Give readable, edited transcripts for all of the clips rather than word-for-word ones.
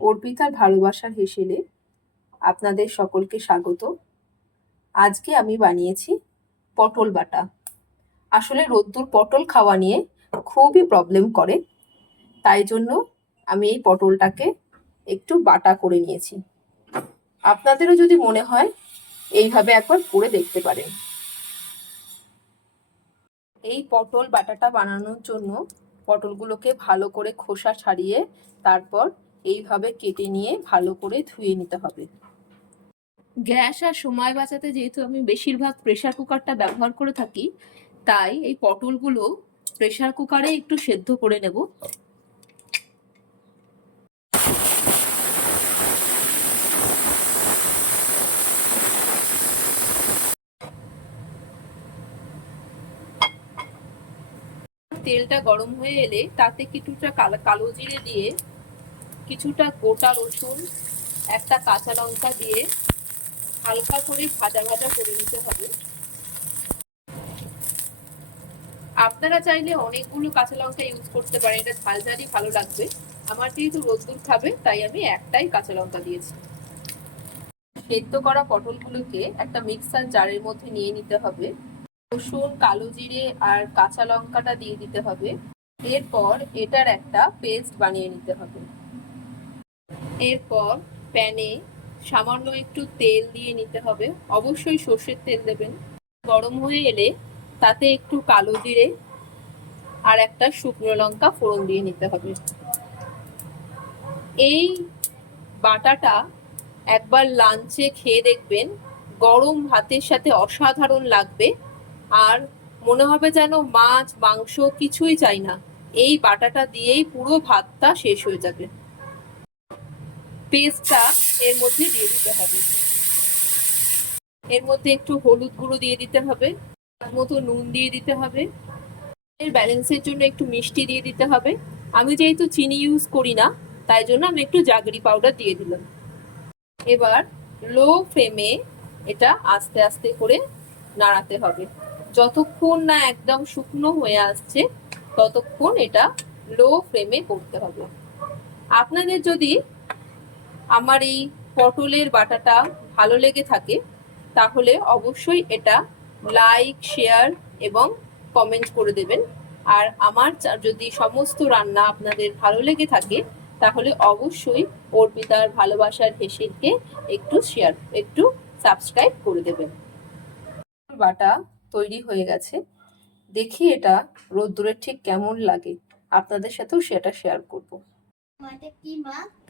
অর্পিতার ভালোবাসার হেসেলে আপনাদের সকলকে স্বাগত। আজকে আমি বানিয়েছি পটল বাটা। আসলে রোদ্দুর পটল খাওয়া নিয়ে খুবই প্রবলেম করে, তাই জন্য আমি এই পটলটাকে একটু বাটা করে নিয়েছি। আপনাদেরও যদি মনে হয় এইভাবে একবার করে দেখতে পারেন। এই পটল বাটাটা বানানোর জন্য পটলগুলোকে ভালো করে খোসা ছাড়িয়ে তারপর এইভাবে কেটে নিয়ে ভালো করে ধুয়ে নিতে হবে। গ্যাস আর সময় বাঁচাতে যেহেতু আমি বেশিরভাগ প্রেসার কুকারটা ব্যবহার করে থাকি, তাই এই পটলগুলো প্রেসার কুকারে একটু সেদ্ধ করে নেব। তেলটা গরম হয়ে এলে তাতে কিছুটা কালো জিরে দিয়ে, কিছুটা গোটা রসুন, একটা কাঁচা লঙ্কা দিয়ে হালকা করে ভাজা ভাজা করে নিতে হবে। আপনারা চাইলে অনেকগুলো কাঁচা লঙ্কা ইউজ করতে পারেন, এটা ঝাল ঝালই ভালো লাগবে। আমার যেহেতু রোদ্দুর খাবে তাই আমি একটাই কাঁচা লঙ্কা দিয়েছি। সেদ্ধ করা পটলগুলোকে একটা মিক্সার জারের মধ্যে নিয়ে নিতে হবে। রসুন, কালো জিরে আর কাঁচা লঙ্কাটা দিয়ে দিতে হবে। এরপর এটার একটা পেস্ট বানিয়ে নিতে হবে। এরপর প্যানে সামান্য একটু তেল দিয়ে নিতে হবে, অবশ্যই সর্ষের তেল দেবেন। গরম হয়ে এলে তাতে একটু কালো জিরে আর একটা শুকনো লঙ্কা ফোড়ন দিয়ে নিতে হবে। এই বাটাটা একবার লাঞ্চে খেয়ে দেখবেন, গরম ভাতের সাথে অসাধারণ লাগবে। আর মনে হবে যেন মাছ মাংস কিছুই চাই না, এই বাটাটা দিয়েই পুরো ভাতটা শেষ হয়ে যাবে। পেস্টটা এর মধ্যে দিয়ে দিতে হবে। এর মধ্যে একটু হলুদ গুঁড়ো দিয়ে দিতে হবে, মতো নুন দিয়ে দিতে হবে, এর ব্যালেন্সের জন্য একটু মিষ্টি দিয়ে দিতে হবে। আমি যেহেতু চিনি ইউজ করি না, তাই জন্য আমি একটু জাগরি পাউডার দিয়ে দিলাম। এবার লো ফ্লেমে এটা আস্তে আস্তে করে নাড়াতে হবে। যতক্ষণ না একদম শুকনো হয়ে আসছে ততক্ষণ এটা লো ফ্লেমে করতে হবে। আপনাদের যদি আমার এই পটলের বাটাটা ভালো লেগে থাকে তাহলে অবশ্যই এটা লাইক, শেয়ার এবং কমেন্ট করে দেবেন। আর আমার যদি সমস্ত রান্না আপনাদের ভালো লেগে থাকে তাহলে অবশ্যই অর্পিতার ভালোবাসার হেসেলকে একটু সাবস্ক্রাইব করে দেবেন। বাটা তৈরি হয়ে গেছে, দেখি এটা রোদ্দুরে ঠিক কেমন লাগে, আপনাদের সাথেও সেটা শেয়ার করব।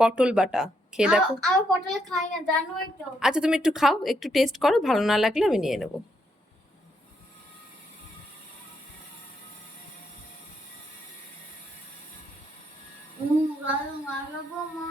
পটল বাটা খেয়ে দেখো। আমি পটল খাই না, জানো তো। আচ্ছা তুমি একটু খাও, একটু টেস্ট করো, ভালো না লাগলে আমি নিয়ে নেব। ভালো গো মা।